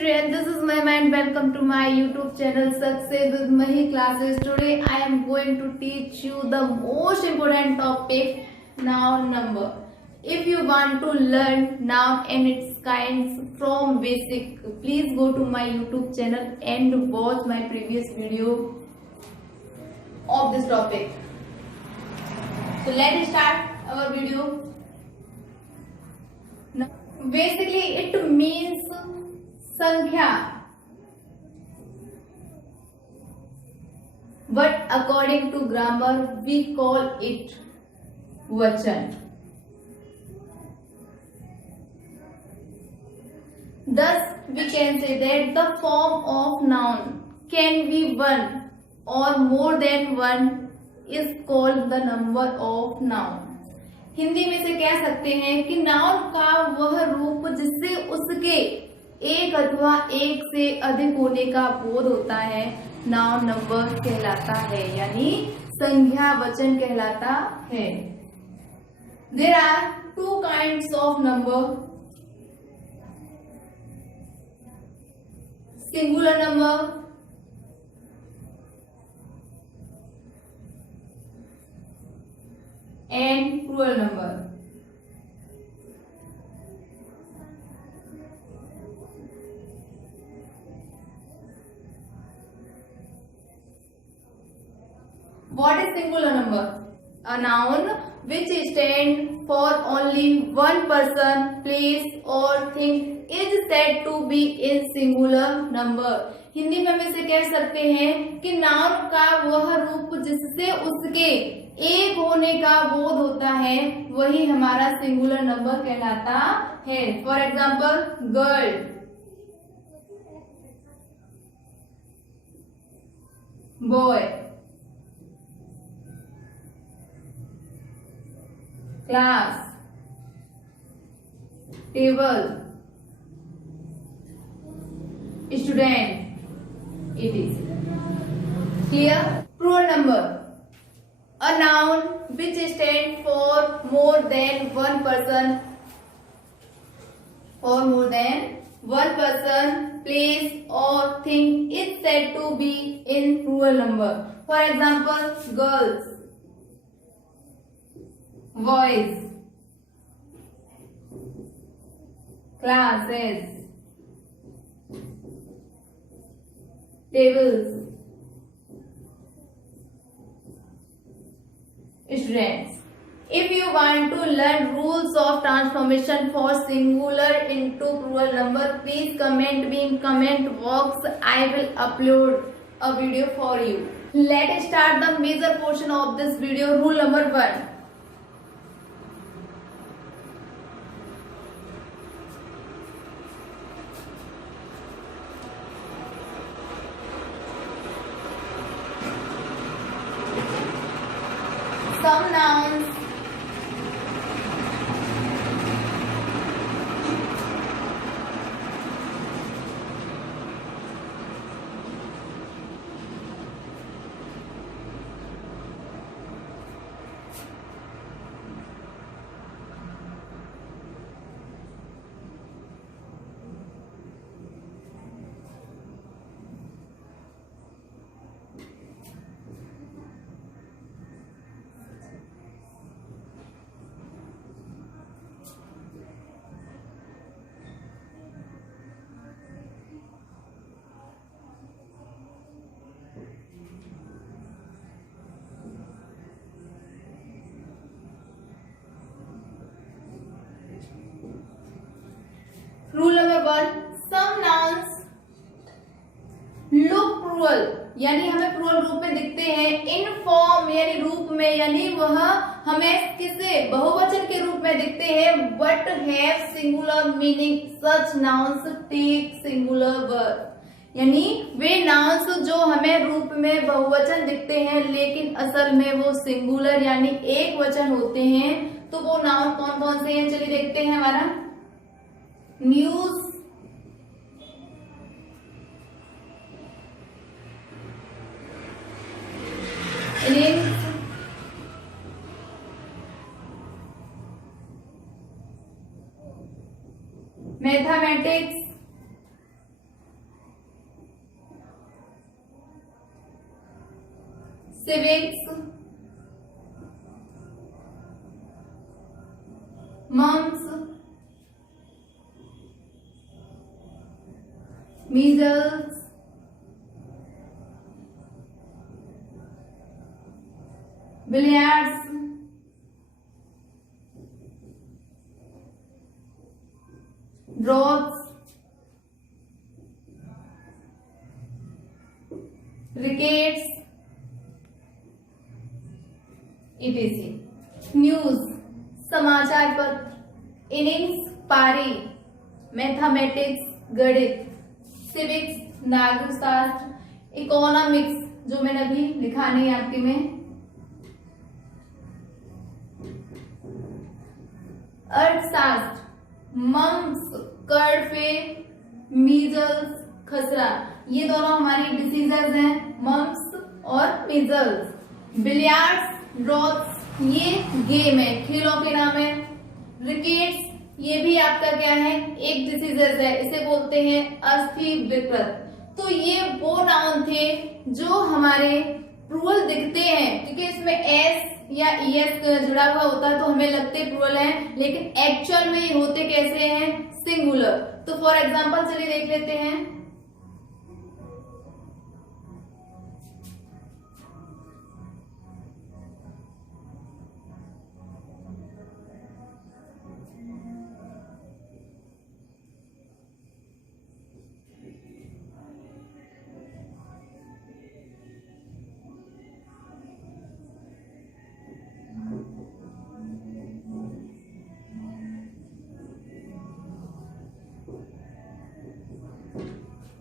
students, this is Mahima and welcome to my YouTube channel Success with Mahi classes. Today I am going to teach you the most important topic, noun number. If you want to learn noun and its kinds from basic, please go to my YouTube channel and watch my previous video of this topic. So let's start our video. Basically it means संख्या, but according to grammar we call it vachan. Thus we can say that the form of noun can be one or more than one is called the number of noun. Hindi में से कह सकते हैं कि नाउन का वह रूप जिससे उसके एक अथवा एक से अधिक होने का बोध होता है नाउन नंबर कहलाता है, यानी संख्या वचन कहलाता है. There are two kinds of number, singular number and plural number. What is singular number? A noun which stands for only one person, place or thing is said to be in singular number. Hindi में हम इसे कह सकते हैं कि नाउन का वह रूप जिससे उसके एक होने का बोध होता है वही हमारा सिंगुलर नंबर कहलाता है. For example girl, boy, class, table, student. It is clear. Plural number, a noun which stands for more than one person, place or thing is said to be in plural number. For example, girls, boys, classes, tables, students. If you want to learn rules of transformation for singular into plural number, please comment me in comment box. I will upload a video for you. Let's start the major portion of this video. Rule number 1. Some nouns rule number 1, some nouns look plural, यानी हमें प्लुरल रूप में दिखते हैं. In form यानी रूप में, यानी वह हमें किसे बहुवचन के रूप में दिखते हैं. But have singular meaning. Such nouns take singular verb, यानी वे नाउन्स जो हमें रूप में बहुवचन दिखते हैं लेकिन असल में वो सिंगुलर यानी एक वचन होते हैं. तो वो नाउन कौन कौन से हैं, चलिए देखते हैं. हमारा news, rings, mathematics, civics, mumps, measles, billiards, draughts, rickets, etc. News, समाचार पत्र, इनिंग्स, पारी, मैथमेटिक्स, गणित, सिविक्स, नागरिक शास्त्र, इकोनॉमिक्स जो मैंने अभी लिखा नहीं आपके में, अर्थशास्त्र, मम्स, कर्डफे, मीजल्स, खसरा, ये दोनों हमारी डिसीजेज हैं, मम्स और मीजल्स। बिलियर्ड्स, ड्रॉट्स, ये गेम है, खेलों के नाम है। रिकेट्स, ये भी आपका क्या है, एक डिसीजेज है, इसे बोलते हैं अस्थि विकृत। तो ये वो नाउन थे जो हमारे प्लूरल दिखते हैं, क्योंकि इसमें एस या ईएस जुड़ा हुआ होता है तो हमें लगते प्लूरल है, लेकिन एक्चुअल में ये होते कैसे हैं, सिंगुलर। तो फॉर एग्जांपल चलिए देख लेते हैं।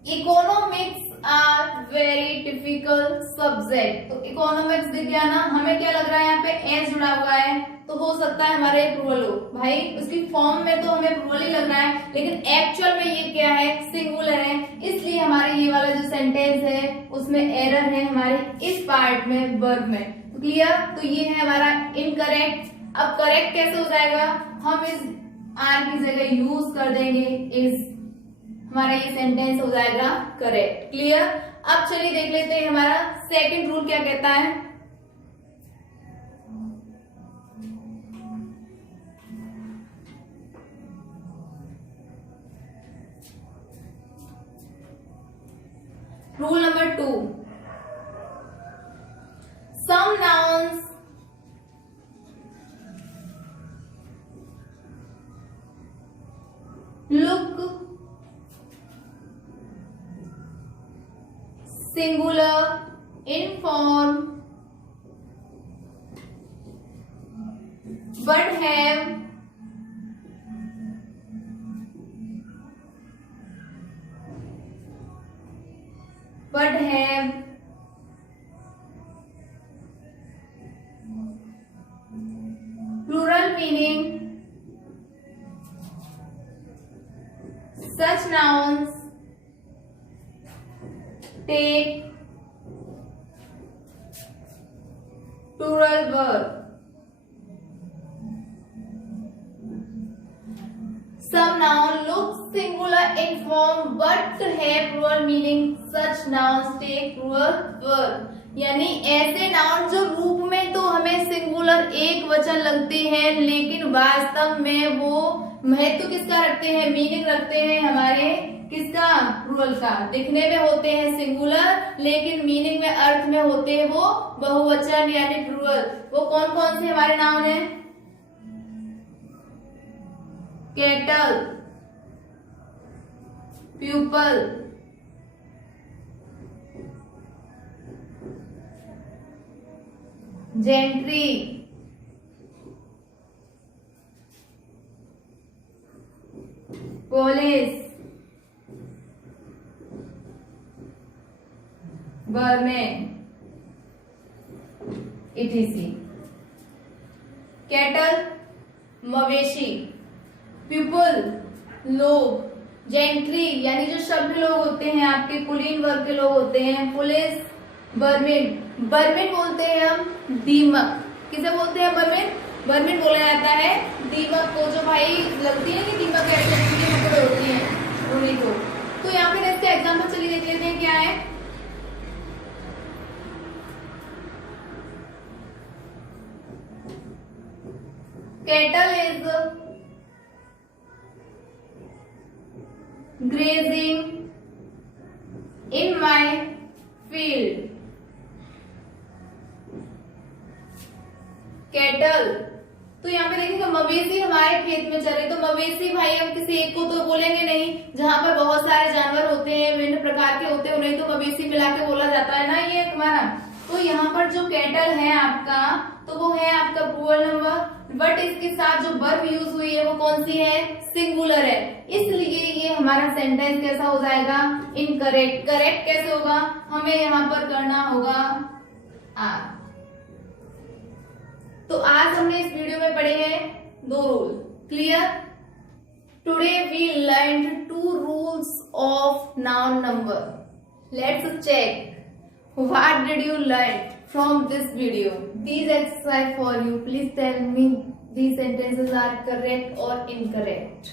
Economics are very difficult subject. तो इकोनॉमिक्स दिख गया ना, हमें क्या लग रहा है, यहाँ पे एस जुड़ा हुआ है तो हो सकता है हमारे प्लूरल हो। भाई उसकी फॉर्म में तो हमें प्लूरल ही लग रहा है, लेकिन एक्चुअल में ये क्या है, सिंगुलर है, इसलिए हमारे ये वाला जो सेंटेंस है उसमें एरर है हमारे इस पार्ट में, वर्ब में। तो क्लियर, तो ये है हमारा इनकरेक्ट। अब करेक्ट कैसे हो जाएगा, हम इस आर की जगह यूज कर देंगे इस, हमारा ये सेंटेंस हो जाएगा करेक्ट। क्लियर। अब चलिए देख लेते हैं हमारा सेकंड रूल क्या कहता है। Rule number 2, some nouns look singular in form but have plural meaning. Such nouns take plural verb. Some noun look singular in form but have plural meaning. Such nouns take plural verb. यानी ऐसे नाउन जो रूप में तो हमें सिंगुलर एक वचन लगते हैं, लेकिन वास्तव में वो महत्व किसका रखते हैं, मीनिंग रखते हैं हमारे किसका, प्लूरल का। दिखने में होते हैं सिंगुलर, लेकिन मीनिंग में, अर्थ में होते हैं वो बहुवचन यानी प्लूरल। वो कौन कौन से हमारे नाउन हैं, cattle, people, gentry, police, vermin, etc. Cattle मवेशी, प्यूपल लोग, जेंट्री यानी जो शब्द लोग होते हैं आपके पुल्लिंग वर्ग के लोग होते हैं, पुलिस, बर्मिन। बर्मिन बोलते हैं हम दीमक। किसे बोलते हैं बर्मिन, बर्मिन बोला जाता है दीमक को, जो भाई लगती है कि दीमक मकड़े होती हैं उन्हीं को। तो यहाँ पे इसका एग्जाम्पल चलिए देख लेते हैं क्या है। Cattle is grazing in my field. Cattle, तो यहाँ पे देखिएगा मवेशी हमारे खेत में चले, तो मवेशी भाई हम किसी एक को तो बोलेंगे नहीं, जहाँ पर बहुत सारे जानवर होते हैं, विभिन्न प्रकार के होते हैं, उन्हें तो मवेशी मिला के बोला जाता है ना ये हमारा। तो यहाँ पर जो कैटल है आपका, तो वो है आपका प्लूरल नंबर, बट इसके साथ जो वर्ब यूज हुई है वो कौन सी है, सिंगुलर है, इसलिए ये हमारा सेंटेंस कैसा हो जाएगा, इनकरेक्ट। करेक्ट कैसे होगा, हमें यहाँ पर करना होगा आर। तो आज हमने इस वीडियो में पढ़े हैं 2 rule. Clear? Today we learned 2 rules of noun number. Let's check what did you learn from this video. These exercise for you. Please tell me these sentences are correct or incorrect.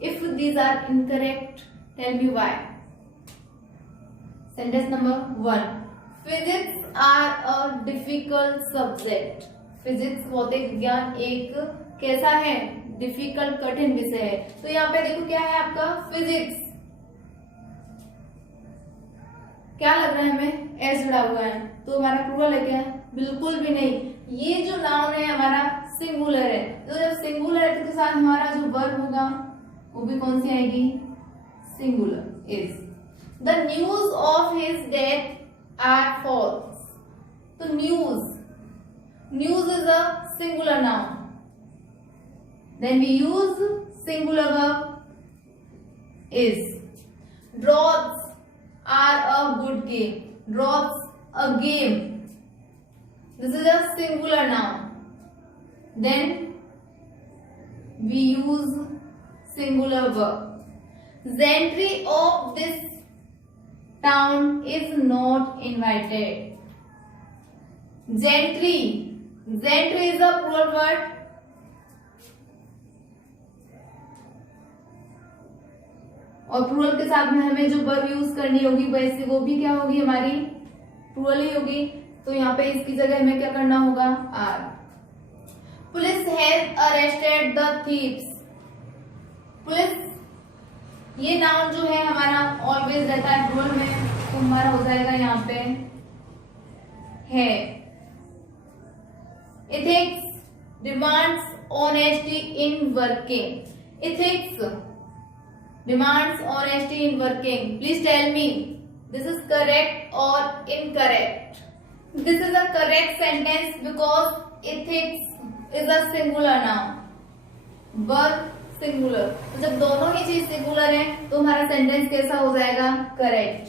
If these are incorrect, tell me why. Sentence number 1. Physics are a difficult subject. Physics भौतिक विज्ञान एक कैसा है, डिफिकल्ट कठिन विषय है। तो यहाँ पे देखो क्या है आपका फिजिक्स, क्या लग रहा है हमें, एस जुड़ा हुआ है, तो हमारा प्लूरल है क्या, बिल्कुल भी नहीं। ये जो नाउन है हमारा सिंगुलर है, तो जब सिंगुलर है तो उसके साथ हमारा जो वर्ब होगा वो भी कौन सी आएगी, singular. Is the news of his death are false. तो news, news is a singular noun, then we use singular verb is. Drops are a good game. Drops a game. This is a singular noun. Then we use singular verb. Gentry of this town is not invited. Gentry. Gentry is a plural word. और प्लूरल के साथ में हमें जो verb use करनी होगी वैसे वो भी क्या होगी, हमारी प्लूरल ही होगी। तो यहाँ पे इसकी जगह हमें क्या करना होगा, are. Police has arrested the thieves. Police ये नाउन जो है हमारा ऑलवेज रहता है प्लूरल में, तो हमारा हो जाएगा यहाँ पे है। Ethics demands honesty in working. Ethics demands honesty in working. Please tell me this is correct or incorrect. This is a correct sentence because ethics is a singular noun. Verb singular. तो जब दोनों ही चीज सिंगुलर है तो हमारा सेंटेंस कैसा हो जाएगा, correct.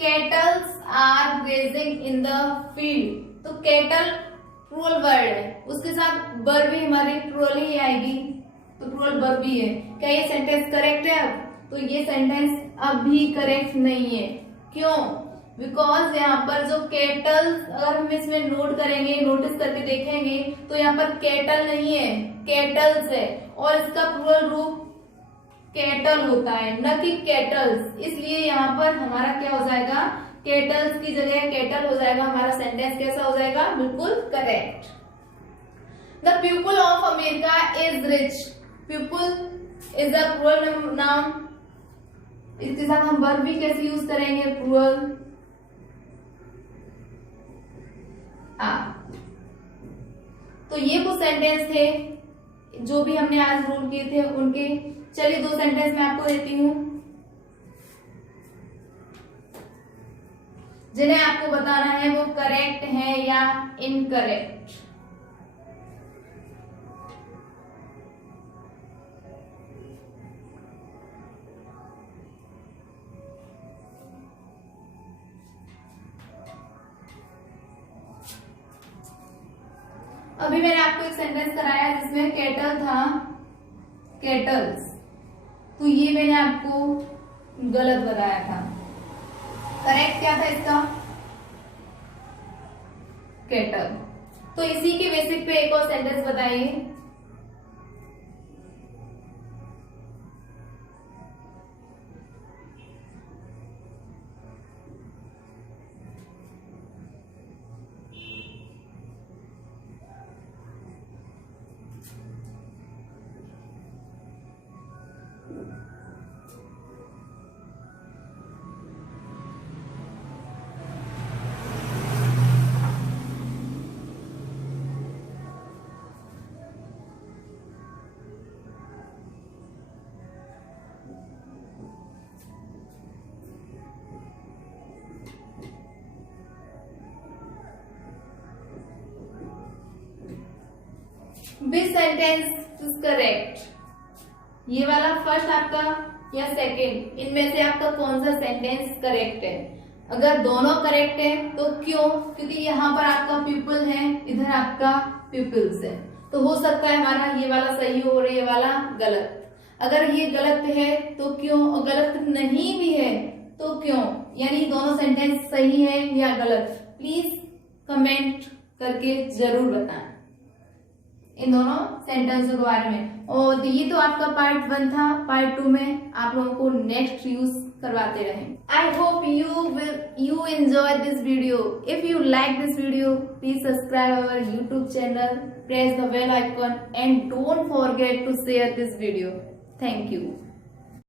Kettles are grazing in the field. तो kettle प्लूरल वर्ड है, उसके साथ वर्ब भी हमारी प्लूरल ही आएगी, तो प्लूरल वर्ब भी है। क्या ये सेंटेंस करेक्ट है अब? तो ये सेंटेंस अभी करेक्ट नहीं है। क्यों? बिकॉज यहाँ पर जो केटल, अगर हम इसमें नोट करेंगे, नोटिस करके देखेंगे तो यहाँ पर केटल नहीं है, केटल्स है, और इसका प्लूरल रूप केटल होता है, न कि केटल्स। इसलिए यहाँ पर हमारा क्या हो जाएगा, केटल्स की जगह केटल हो जाएगा। हमारा सेंटेंस कैसा हो जाएगा, बिल्कुल correct. The people of America is rich. People is a plural noun, इसके साथ हम वर्ब भी कैसे यूज करेंगे, प्लूरल आर। तो ये कुछ सेंटेंस थे जो भी हमने आज रूल किए थे उनके। चलिए 2 सेंटेंस मैं आपको देती हूं जिन्हें आपको बताना है वो करेक्ट है या इनकरेक्ट। अभी मैंने आपको एक सेंटेंस कराया जिसमें केटल था, केटल्स, तो ये मैंने आपको गलत बताया था। करेक्ट क्या था इसका, केटल। तो इसी के बेसिक पे एक और सेंटेंस बताइए। Which sentence is correct? ये वाला फर्स्ट आपका या सेकंड, इनमें से आपका कौन सा सेंटेंस करेक्ट है? अगर दोनों करेक्ट है तो क्यों? क्योंकि यहाँ पर आपका पीपल है, इधर आपका पीपल्स है, तो हो सकता है हमारा ये वाला सही हो और ये वाला गलत। अगर ये गलत है तो क्यों, और गलत नहीं भी है तो क्यों? यानी दोनों सेंटेंस सही है या गलत? प्लीज कमेंट करके जरूर बताएं इन दोनों सेंटेंस के बारे में। और ये तो आपका पार्ट 1 था। पार्ट 2 में आप लोगों को नेक्स्ट यूज करवाते रहें। I hope you enjoy this video. If you like this video, please subscribe our YouTube channel, press the bell icon and don't forget to share this video. Thank you.